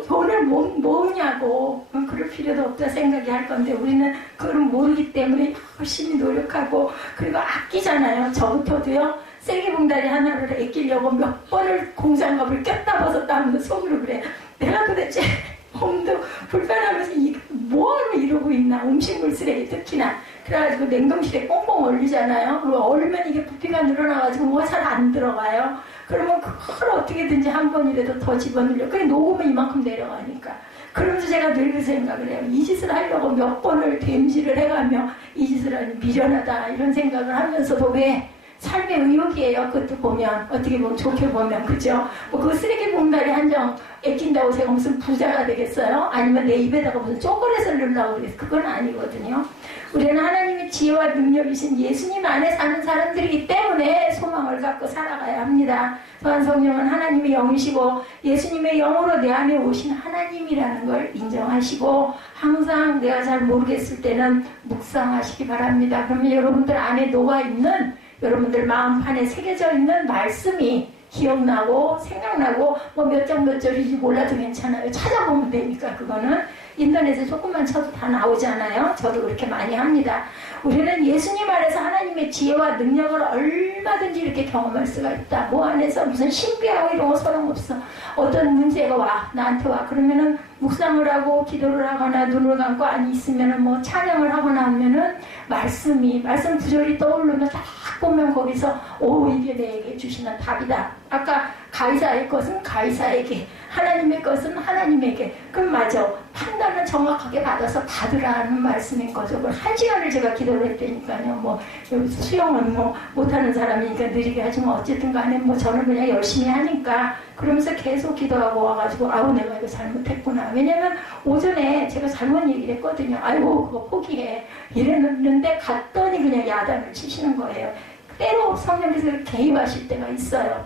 돈을 모으냐고. 그럴 필요도 없다 생각이 할 건데 우리는 그걸 모르기 때문에 열심히 노력하고, 그리고 아끼잖아요. 저부터도요, 쓰레기봉다리 하나를 아끼려고 몇 번을 공장갑을 꼈다 벗었다 하면서 속으로 그래, 내가 도대체 몸도 불편하면서 뭐하러 이러고 있나, 음식물 쓰레기 특히나. 그래가지고 냉동실에 꽁꽁 얼리잖아요. 그리고 얼면 이게 부피가 늘어나가지고 뭐가 잘 안 들어가요. 그러면 그걸 어떻게든지 한 번이라도 더 집어넣으려고. 그게 녹으면 이만큼 내려가니까. 그러면서 제가 늘 그 생각을 해요. 이 짓을 하려고 몇 번을 댐질을 해가며 이 짓을 하니 미련하다, 이런 생각을 하면서도 왜 삶의 의욕이에요. 그것도 보면, 어떻게 보면 좋게 보면, 그죠? 그 쓰레기 봉다리 한정 아낀다고 제가 무슨 부자가 되겠어요? 아니면 내 입에다가 무슨 초콜릿을 넣으려고 그래서 그건 아니거든요. 우리는 하나님의 지혜와 능력이신 예수님 안에 사는 사람들이기 때문에 소망을 갖고 살아가야 합니다. 또한 성령은 하나님의 영이시고 예수님의 영으로 내 안에 오신 하나님이라는 걸 인정하시고, 항상 내가 잘 모르겠을 때는 묵상하시기 바랍니다. 그러면 여러분들 안에 녹아있는, 여러분들 마음판에 새겨져 있는 말씀이 기억나고 생각나고, 뭐 몇 장 몇 절인지 몰라도 괜찮아요. 찾아보면 되니까. 그거는 인터넷에 조금만 쳐도 다 나오잖아요. 저도 그렇게 많이 합니다. 우리는 예수님 안에서 하나님의 지혜와 능력을 얼마든지 이렇게 경험할 수가 있다. 뭐 안에서 무슨 신비하고 이런 거 소용없어. 어떤 문제가 와, 나한테 와. 그러면은 묵상을 하고 기도를 하거나 눈을 감고 안 있으면은 뭐 찬양을 하거나 하면은 말씀 구절이 떠오르면 딱 보면 거기서 오, 이게 내게 주시는 답이다. 아까 가이사의 것은 가이사에게, 하나님의 것은 하나님에게. 그럼 맞아. 판단을 정확하게 받아서 받으라는 말씀인 거죠. 그걸 1시간을 제가 기도를 했다니까요. 뭐 수영은 뭐 못하는 사람이니까 느리게 하지만 어쨌든 간에 뭐 저는 그냥 열심히 하니까 그러면서 계속 기도하고 와가지고 아우 내가 이거 잘못했구나. 왜냐면 오전에 제가 잘못 얘기를 했거든요. 아이고 그거 포기해 이랬는데 갔더니 그냥 야단을 치시는 거예요. 때로 성령께서 개입하실 때가 있어요.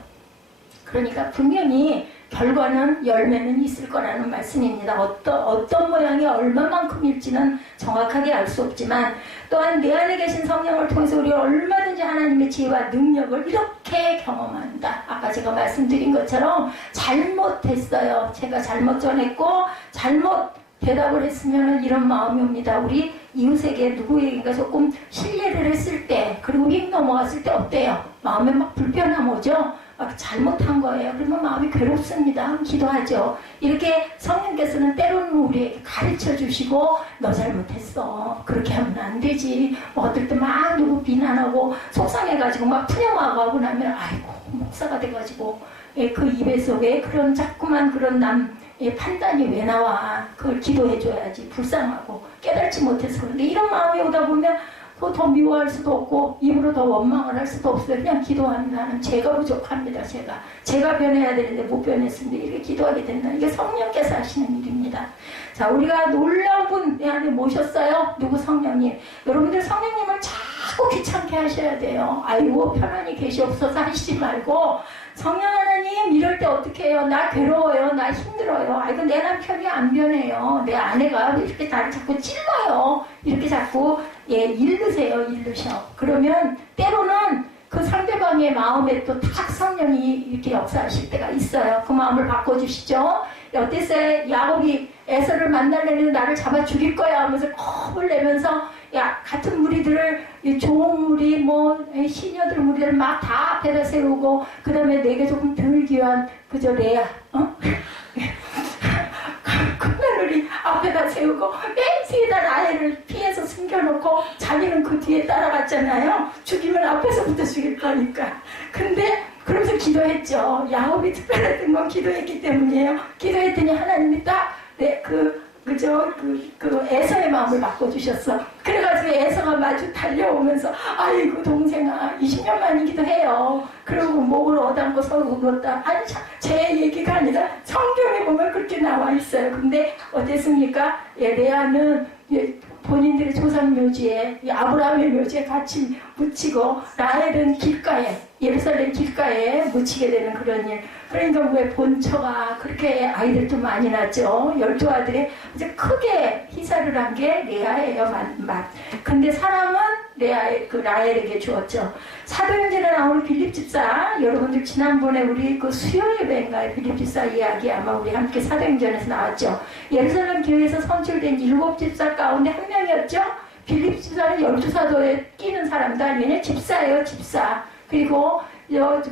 그러니까 분명히 결과는 열매는 있을 거라는 말씀입니다. 어떤 모양이 얼마만큼일지는 정확하게 알 수 없지만 또한 내 안에 계신 성령을 통해서 우리가 얼마든지 하나님의 지혜와 능력을 이렇게 경험한다. 아까 제가 말씀드린 것처럼 잘못했어요. 제가 잘못 전했고 잘못 대답을 했으면 이런 마음이 옵니다. 우리 이웃에게 누구에게가 조금 실례를 했을 때 그리고 휙 넘어갔을 때 어때요? 마음에 막 불편함 오죠? 막 잘못한 거예요. 그러면 마음이 괴롭습니다. 기도하죠. 이렇게 성령께서는 때로는 우리에게 가르쳐 주시고 너 잘못했어. 그렇게 하면 안 되지. 뭐 어떨 때 막 누구 비난하고 속상해가지고 막 푸념하고 하고 나면 아이고 목사가 돼가지고 그 입에서 왜 그런 자꾸만 그런 판단이 왜 나와. 그걸 기도해줘야지. 불쌍하고 깨달지 못해서 그런데 이런 마음이 오다 보면 더 미워할 수도 없고 입으로 더 원망을 할 수도 없어요. 그냥 기도합니다. 제가 부족합니다. 제가 변해야 되는데 못 변했는데 이렇게 기도하게 된다. 이게 성령께서 하시는 일입니다. 자, 우리가 놀라운 분 내 안에 모셨어요. 누구? 성령님. 여러분들 성령님을 자꾸 귀찮게 하셔야 돼요. 아이고 편안히 계시옵소서 하시지 말고 성령 하나님 이럴 때 어떻게 해요? 나 괴로워요. 나 힘들어요. 아이고 내 남편이 안 변해요. 내 아내가 이렇게 나를 자꾸 찔러요. 이렇게 자꾸 일르세요. 일르셔. 그러면 때로는 그 상대방의 마음에 또 탁 성령이 이렇게 역사하실 때가 있어요. 그 마음을 바꿔주시죠. 어땠어요? 야곱이 에서를 만나려면 나를 잡아 죽일 거야 하면서 겁을 내면서 야 같은 무리들을 좋은 무리 뭐 시녀들 무리를 막 다 앞에다 세우고 그 다음에 내게 조금 덜 귀한 그저 레아 큰며느리 앞에다 세우고 맨 뒤에다 라헬을 피해서 숨겨놓고 자기는 그 뒤에 따라갔잖아요. 죽이면 앞에서부터 죽일 거니까. 근데 그러면서 기도했죠. 야곱이 특별했던 건 기도했기 때문이에요. 기도했더니 하나님이 딱 그 에서의 마음을 바꿔주셨어. 그래가지고 에서가 마주 달려오면서 아이고 동생아 20년 만이기도 해요. 그리고 목을 얻어안고 서로 울었다. 아니 제 얘기가 아니라 성경에 보면 그렇게 나와 있어요. 근데 어땠습니까? 레아는 본인들의 조상 묘지에 아브라함의 묘지에 같이 묻히고 라헬은 길가에 예루살렘 길가에 묻히게 되는 그런 일. 그러니까 왜 본처가 그렇게 아이들도 많이 낳죠. 12아들이 이제 크게 희사를 한 게 레아예요. 근데 사람은 라헬에게 주었죠. 사도행전에 나오는 빌립 집사, 여러분들 지난번에 우리 그 수요 예배인가요? 빌립 집사 이야기 아마 우리 함께 사도행전에서 나왔죠. 예루살렘 교회에서 선출된 7 집사 가운데 한 명이었죠. 빌립 집사는 12사도에 끼는 사람도 아니에요. 집사예요, 집사. 그리고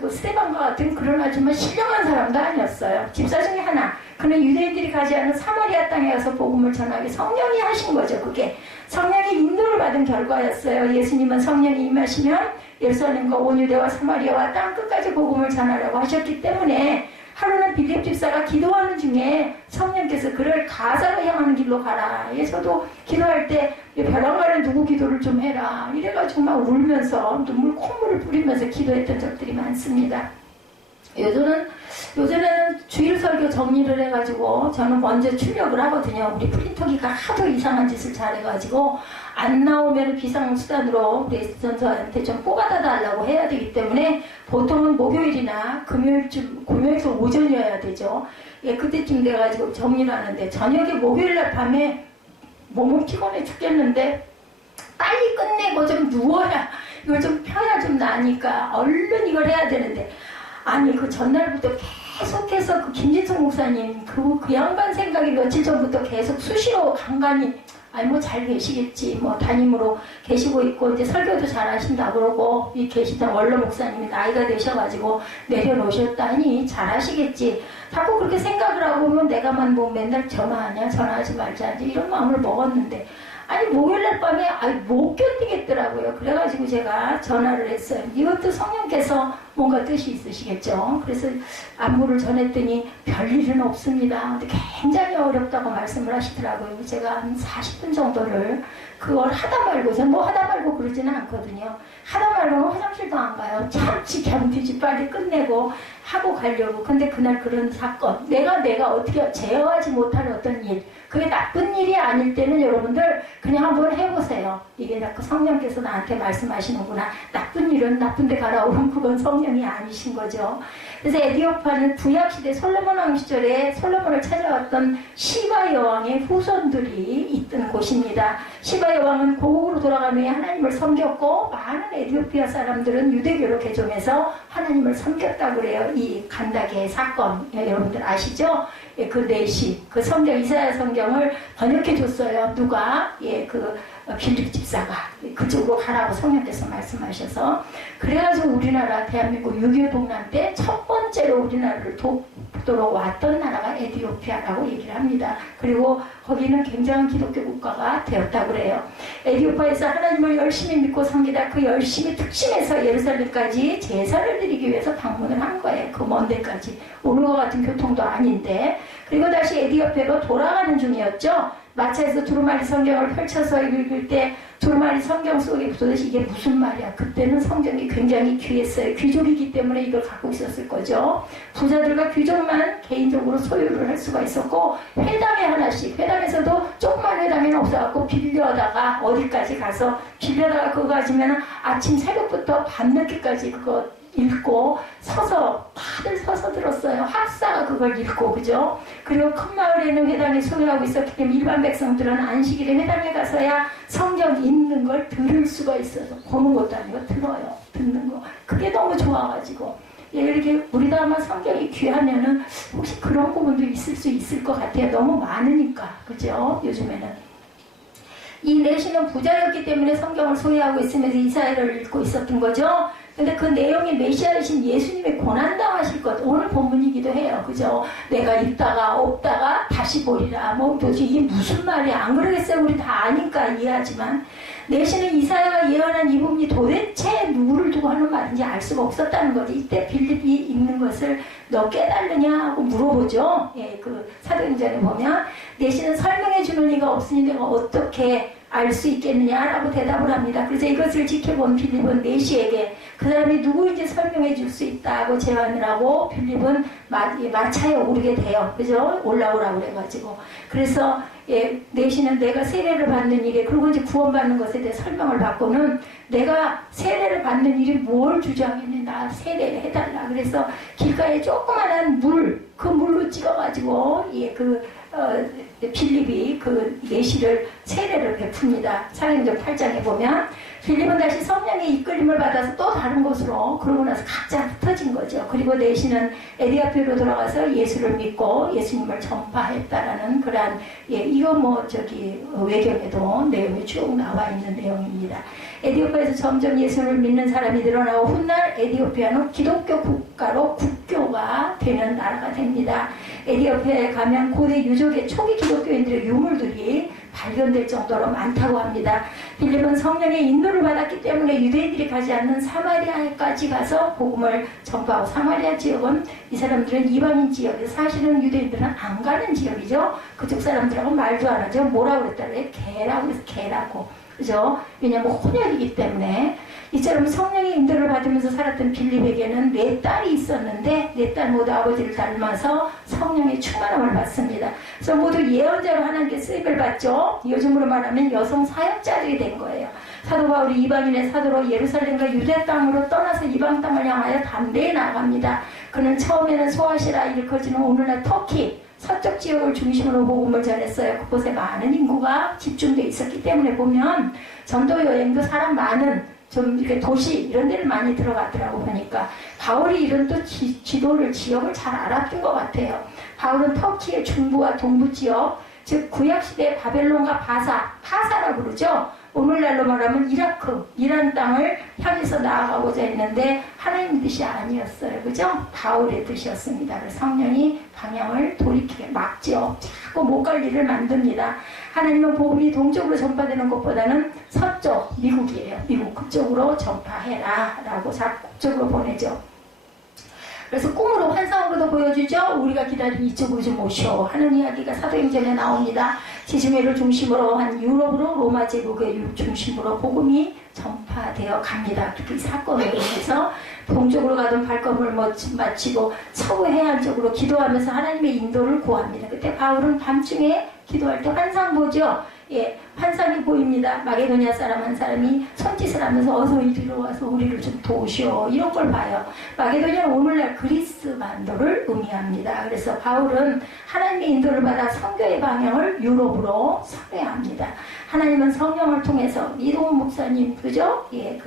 스데반과 같은 그런 아주만 신령한 사람도 아니었어요. 집사 중에 하나. 그는 유대인들이 가지 않은 사마리아 땅에 가서 복음을 전하게 성령이 하신 거죠. 그게 성령의 인도를 받은 결과였어요. 예수님은 성령이 임하시면 예루살렘과 온 유대와 사마리아와 땅 끝까지 복음을 전하라고 하셨기 때문에 하루는 빌립 집사가 기도하는 중에 성령께서 그를 가사로 향하는 길로 가라. 저도 기도할 때 벼랑가는 누구 기도를 좀 해라. 이래가지고 막 울면서 콧물을 뿌리면서 기도했던 적들이 많습니다. 요즘에는 주일 설교 정리를 해가지고 저는 먼저 출력을 하거든요. 우리 프린터기가 하도 이상한 짓을 잘해가지고 안 나오면 비상수단으로 우리 에스전서한테 좀 뽑아다 달라고 해야 되기 때문에 보통은 목요일이나 금요일서 오전이어야 되죠. 그때쯤 돼가지고 정리를 하는데 저녁에 목요일날 밤에 몸은 피곤해 죽겠는데 빨리 끝내고 좀 누워야 이걸 좀 펴야 좀 나니까 얼른 이걸 해야 되는데 아니 그 전날부터 계속해서 그 김진성 목사님 그 양반 생각이 며칠 전부터 계속 수시로 간간히 아니 뭐 잘 계시겠지 뭐 담임으로 계시고 있고 이제 설교도 잘 하신다 그러고 이 계시던 원로 목사님이 나이가 되셔가지고 내려놓으셨다니 잘 하시겠지 자꾸 그렇게 생각을 하고 보면 내가만 뭐 맨날 전화하냐 전화하지 말자 이제 이런 마음을 먹었는데 아니 목요일날 밤에 못 견디겠더라고요. 그래가지고 제가 전화를 했어요. 이것도 성령께서 뭔가 뜻이 있으시겠죠. 그래서 안부를 전했더니 별일은 없습니다. 근데 굉장히 어렵다고 말씀을 하시더라고요. 제가 한 40분 정도를 그걸 하다 말고 제가 뭐 하다 말고 그러지는 않거든요. 하다 말고는 화장실도 안 가요. 참지 견디지 빨리 끝내고 하고 가려고. 근데 그날 그런 사건 내가 어떻게 제어하지 못할 어떤 일 그게 나쁜 일이 아닐 때는 여러분들 그냥 한번 해보세요. 이게 자꾸 성령께서 나한테 말씀하시는구나. 나쁜 일은 나쁜 데 가라 오면 그건 성령이 아니신 거죠. 그래서 에디오파는 구약시대 솔로몬 왕 시절에 솔로몬을 찾아왔던 시바 여왕의 후손들이 있던 곳입니다. 시바 여왕은 고국으로 돌아간 후에 하나님을 섬겼고 많은 에디오피아 사람들은 유대교로 개종해서 하나님을 섬겼다고 그래요. 이 간다게 사건 여러분들 아시죠? 예, 그 내시 그 성경 이사야 성경을 번역해 줬어요. 누가 빌립 집사가 그쪽으로 가라고 성령께서 말씀하셔서 그래가지고 우리나라 대한민국 6.25 동란 때 첫 번째로 우리나라를 돕도록 왔던 나라가 에디오피아라고 얘기를 합니다. 그리고 거기는 굉장한 기독교 국가가 되었다고 그래요. 에디오피아에서 하나님을 열심히 믿고 섬기다 그 열심히 특심해서 예루살렘까지 제사를 드리기 위해서 방문을 한 거예요. 그 먼 데까지. 오늘과 같은 교통도 아닌데 그리고 다시 에디오피아로 돌아가는 중이었죠. 마차에서 두루마리 성경을 펼쳐서 읽을 때 두루마리 성경 속에 도대체 이게 무슨 말이야. 그때는 성경이 굉장히 귀했어요. 귀족이기 때문에 이걸 갖고 있었을 거죠. 부자들과 귀족만 개인적으로 소유를 할 수가 있었고 회당에 하나씩 회당에서도 조그만 회당에는 없어갖고 빌려다가 어디까지 가서 빌려다가 그거 가지면 아침 새벽부터 밤늦게까지 그거 읽고 서서 다들 서서 들었어요. 학사가 그걸 읽고 그죠? 그리고 큰 마을에는 회당이 소유하고 있었기 때문에 일반 백성들은 안식일에 회당에 가서야 성경 읽는 걸 들을 수가 있어서 보는 것도 아니고 들어요. 듣는 거. 그게 너무 좋아가지고 이렇게 우리도 아마 성경이 귀하면은 혹시 그런 부분도 있을 수 있을 것 같아요. 너무 많으니까 그죠? 요즘에는 이 내시는 부자였기 때문에 성경을 소유하고 있으면서 이사야를 읽고 있었던 거죠. 근데 그 내용이 메시아이신 예수님의 고난당하실 것 오늘 본문이기도 해요. 그죠? 내가 있다가 없다가 다시 보리라. 뭐 도대체 이게 무슨 말이야. 안 그러겠어요. 우리 다 아니까 이해하지만 내시는 이사야가 예언한 이 부분이 도대체 누구를 두고 하는 말인지 알 수가 없었다는 거지. 이때 빌립이 읽는 것을 너 깨달느냐 하고 물어보죠. 예, 그 사도행전에 보면 내시는 설명해 주는 이가 없으니 내가 어떻게 알 수 있겠느냐라고 대답을 합니다. 그래서 이것을 지켜본 빌립은 내시에게 그 사람이 누구인지 설명해 줄 수 있다고 제안을 하고 빌립은 마차에 오르게 돼요. 그죠? 올라오라고 그래가지고. 그래서 내시는 내가 세례를 받는 일에 그리고 이제 구원받는 것에 대해 설명을 받고는 내가 세례를 받는 일이 뭘 주장했니? 나 세례를 해달라. 그래서 길가에 조그만한 그 물로 찍어가지고 빌립이 그 내시를 세례를 베풉니다. 사도행전 8장에 보면 빌립은 다시 성령의 이끌림을 받아서 또 다른 곳으로 그러고 나서 각자 흩어진 거죠. 그리고 내시는 에디오피아로 돌아가서 예수를 믿고 예수님을 전파했다라는 그러한 이거 외경에도 내용이 쭉 나와 있는 내용입니다. 에디오피아에서 점점 예수를 믿는 사람이 늘어나고 훗날 에디오피아는 기독교 국가로 국교가 되는 나라가 됩니다. 에디오피아에 가면 고대 유족의 초기 기독교인들의 유물들이 발견될 정도로 많다고 합니다. 빌립은 성령의 인도를 받았기 때문에 유대인들이 가지 않는 사마리아까지 가서 복음을 전파하고 사마리아 지역은 이 사람들은 이방인 지역에서 사실은 유대인들은 안 가는 지역이죠. 그쪽 사람들하고 말도 안 하죠. 뭐라고 그랬다 그래? 개라고 해서 개라고. 그죠? 왜냐면 혼혈이기 때문에 이처럼 성령의 인도를 받으면서 살았던 빌립에게는 4딸이 있었는데 4딸 모두 아버지를 닮아서 성령의 충만함을 받습니다. 그래서 모두 예언자로 하나님께 쓰임을 받죠. 요즘으로 말하면 여성 사역자들이 된 거예요. 사도 바울이 이방인의 사도로 예루살렘과 유대 땅으로 떠나서 이방 땅을 향하여 담대히 나아갑니다. 그는 처음에는 소아시라 일컬어지는 오늘날 터키 서쪽 지역을 중심으로 복음을 전했어요. 그곳에 많은 인구가 집중되어 있었기 때문에 보면 전도 여행도 사람 많은 좀 이렇게 도시 이런 데를 많이 들어갔더라고 보니까 바울이 이런 또 지도를, 지역을 잘 알았던 것 같아요. 바울은 터키의 중부와 동부 지역, 즉 구약시대 바벨론과 파사라고 그러죠. 오늘날로 말하면 이라크, 이란 땅을 향해서 나아가고자 했는데 하나님 뜻이 아니었어요. 그죠? 바울의 뜻이었습니다. 그래서 성령이 방향을 돌이키게 막지요. 자꾸 못 갈 일을 만듭니다. 하나님은 복음이 동쪽으로 전파되는 것보다는 서쪽, 미국이에요. 미국 그쪽으로 전파해라 라고 적극적으로 보내죠. 그래서 꿈으로 환상으로도 보여주죠. 우리가 기다린 이쪽으로 좀 오쇼 하는 이야기가 사도행전에 나옵니다. 지중해를 중심으로 한 유럽으로 로마 제국의 중심으로 복음이 전파되어 갑니다. 그 사건으로 인해서 동쪽으로 가던 발걸음을 마치고 서부 해안 쪽으로 기도하면서 하나님의 인도를 구합니다. 그때 바울은 밤중에 기도할 때 환상 보죠. 예, 환상이 보입니다. 마게도니아 사람 한 사람이 손짓을 하면서 어서 이리로 와서 우리를 좀 도우시오. 이런 걸 봐요. 마게도니아는 오늘날 그리스 반도를 의미합니다. 그래서 바울은 하나님의 인도를 받아 선교의 방향을 유럽으로 선회합니다. 하나님은 성령을 통해서 이동훈 목사님, 그죠? 예,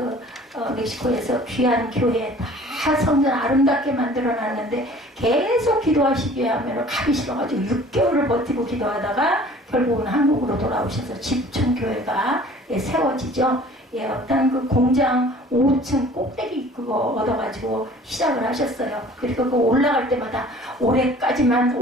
멕시코에서 귀한 교회 다 성전 아름답게 만들어 놨는데 계속 기도하시게 하면 가기 싫어가지고 6개월을 버티고 기도하다가 결국은 한국으로 돌아오셔서 집중교회가 세워지죠. 예, 어떤 그 공장 5층 꼭대기 그거 얻어가지고 시작을 하셨어요. 그리고 그 올라갈 때마다 올해까지만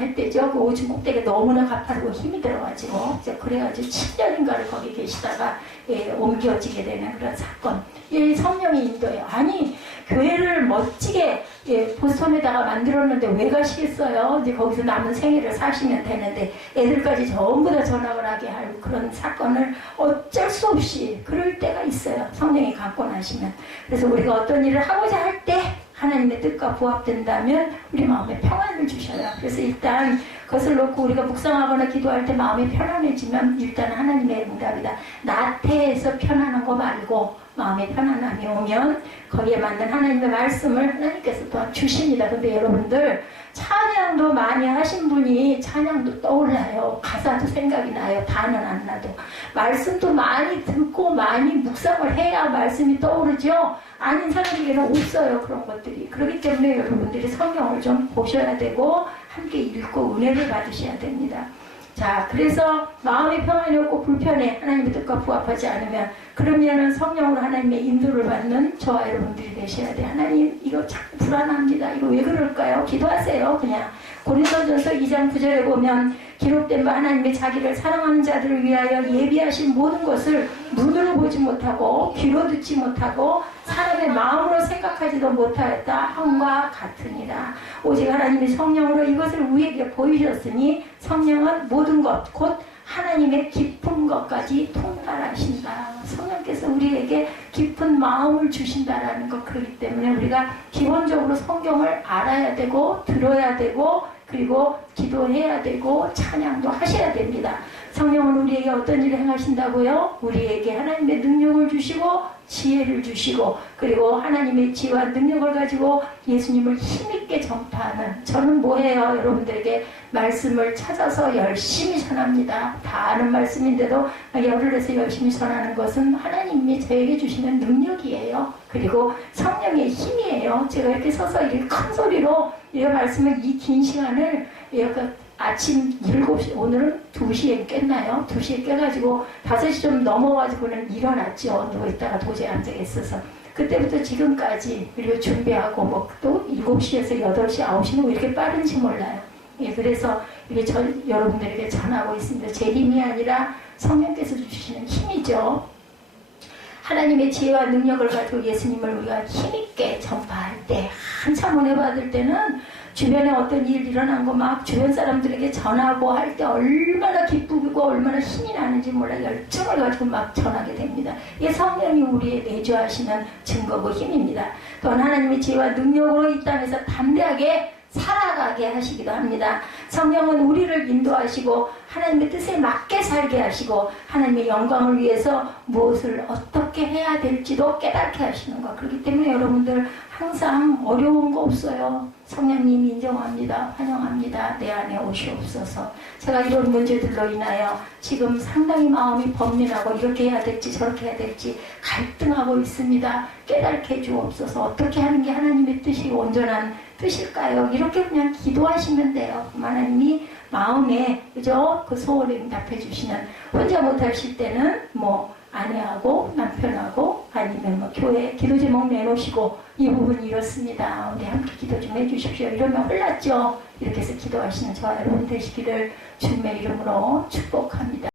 했대죠. 그 5층 꼭대기 너무나 가파르고 힘이 들어가지고 그래가지고 7년인가를 거기 계시다가 예, 옮겨지게 되는 그런 사건. 이 성령의 인도예요. 아니 교회를 멋지게 예, 보스턴에다가 만들었는데 왜 가시겠어요? 이제 거기서 남은 생애를 사시면 되는데 애들까지 전부 다 전학을 하게 할 그런 사건을 어쩔 수 없이 그럴 때가 있어요. 성령이 갖고 나시면. 그래서 우리가 어떤 일을 하고자 할 때 하나님의 뜻과 부합된다면 우리 마음에 평안을 주셔요. 그래서 일단 그것을 놓고 우리가 묵상하거나 기도할 때 마음이 편안해지면 일단 하나님의 응답이다. 나태해서 편안한 거 말고 마음의 편안함이 오면 거기에 맞는 하나님의 말씀을 하나님께서 또한 주십니다. 근데 여러분들 찬양도 많이 하신 분이 찬양도 떠올라요. 가사도 생각이 나요. 단은 안 나도. 말씀도 많이 듣고 많이 묵상을 해야 말씀이 떠오르죠. 아닌 사람에게는 없어요. 그런 것들이. 그렇기 때문에 여러분들이 성경을 좀 보셔야 되고 함께 읽고 은혜를 받으셔야 됩니다. 자, 그래서 마음이 평안이 없고 불편해 하나님의 뜻과 부합하지 않으면 그러면은 성령으로 하나님의 인도를 받는 저와 여러분들이 되셔야 돼. 하나님 이거 자꾸 불안합니다. 이거 왜 그럴까요? 기도하세요. 그냥 고린도전서 2장 9절에 보면 기록된 바 하나님의 자기를 사랑하는 자들을 위하여 예비하신 모든 것을 눈으로 보지 못하고 귀로 듣지 못하고 사람의 마음으로 생각하지도 못하였다 함과 같으니라. 오직 하나님의 성령으로 이것을 우리에게 보이셨으니 성령은 모든 것 곧 하나님의 깊은 것까지 통달하신다. 성령께서 우리에게 깊은 마음을 주신다라는 것. 그렇기 때문에 우리가 기본적으로 성경을 알아야 되고 들어야 되고 그리고 기도해야 되고 찬양도 하셔야 됩니다. 성령은 우리에게 어떤 일을 행하신다고요? 우리에게 하나님의 능력을 주시고 지혜를 주시고 그리고 하나님의 지혜와 능력을 가지고 예수님을 힘있게 전파하는, 저는 뭐해요? 여러분들에게 말씀을 찾아서 열심히 전합니다. 다 아는 말씀인데도 열을 내서 열심히 전하는 것은 하나님이 저에게 주시는 능력이에요. 그리고 성령의 힘이에요. 제가 이렇게 서서 이렇게 큰 소리로 이 말씀을 이 긴 시간을 아침 7시, 오늘은 2시에 깼나요? 2시에 깨가지고 5시 좀 넘어가지고는 일어났죠. 누워있다가 도저히 안 되겠어서. 그때부터 지금까지 그리고 준비하고 뭐 또 7시에서 8시, 9시는 왜 이렇게 빠른지 몰라요. 예, 그래서 이게 여러분들에게 전하고 있습니다. 제 힘이 아니라 성령께서 주시는 힘이죠. 하나님의 지혜와 능력을 가지고 예수님을 우리가 힘있게 전파할 때, 한참 은혜 받을 때는 주변에 어떤 일 일어난 거 막 주변 사람들에게 전하고 할 때 얼마나 기쁘고 얼마나 힘이 나는지 몰라 열정을 가지고 막 전하게 됩니다. 이게 성령이 우리의 내주하시는 증거고 힘입니다. 또한 하나님의 지혜와 능력으로 이 땅에서 담대하게 살아가게 하시기도 합니다. 성령은 우리를 인도하시고 하나님의 뜻에 맞게 살게 하시고 하나님의 영광을 위해서 무엇을 어떻게 해야 될지도 깨닫게 하시는 것. 그렇기 때문에 여러분들 항상 어려운 거 없어요. 성령님 인정합니다. 환영합니다. 내 안에 오시옵소서. 제가 이런 문제들로 인하여 지금 상당히 마음이 번민하고 이렇게 해야 될지 저렇게 해야 될지 갈등하고 있습니다. 깨닫게 해주옵소서. 어떻게 하는 게 하나님의 뜻이 온전한 뜻일까요? 이렇게 그냥 기도하시면 돼요. 하나님이 마음에 그저 그 소원에 응답해 주시는, 혼자 못하실 때는 뭐 아내하고 남편하고 아니면 뭐 교회 기도 제목 내놓으시고 이 부분이 이렇습니다. 우리 함께 기도 좀 해주십시오. 이러면 흘렀죠. 이렇게 해서 기도하시는 저와 여러분 되시기를 주님의 이름으로 축복합니다.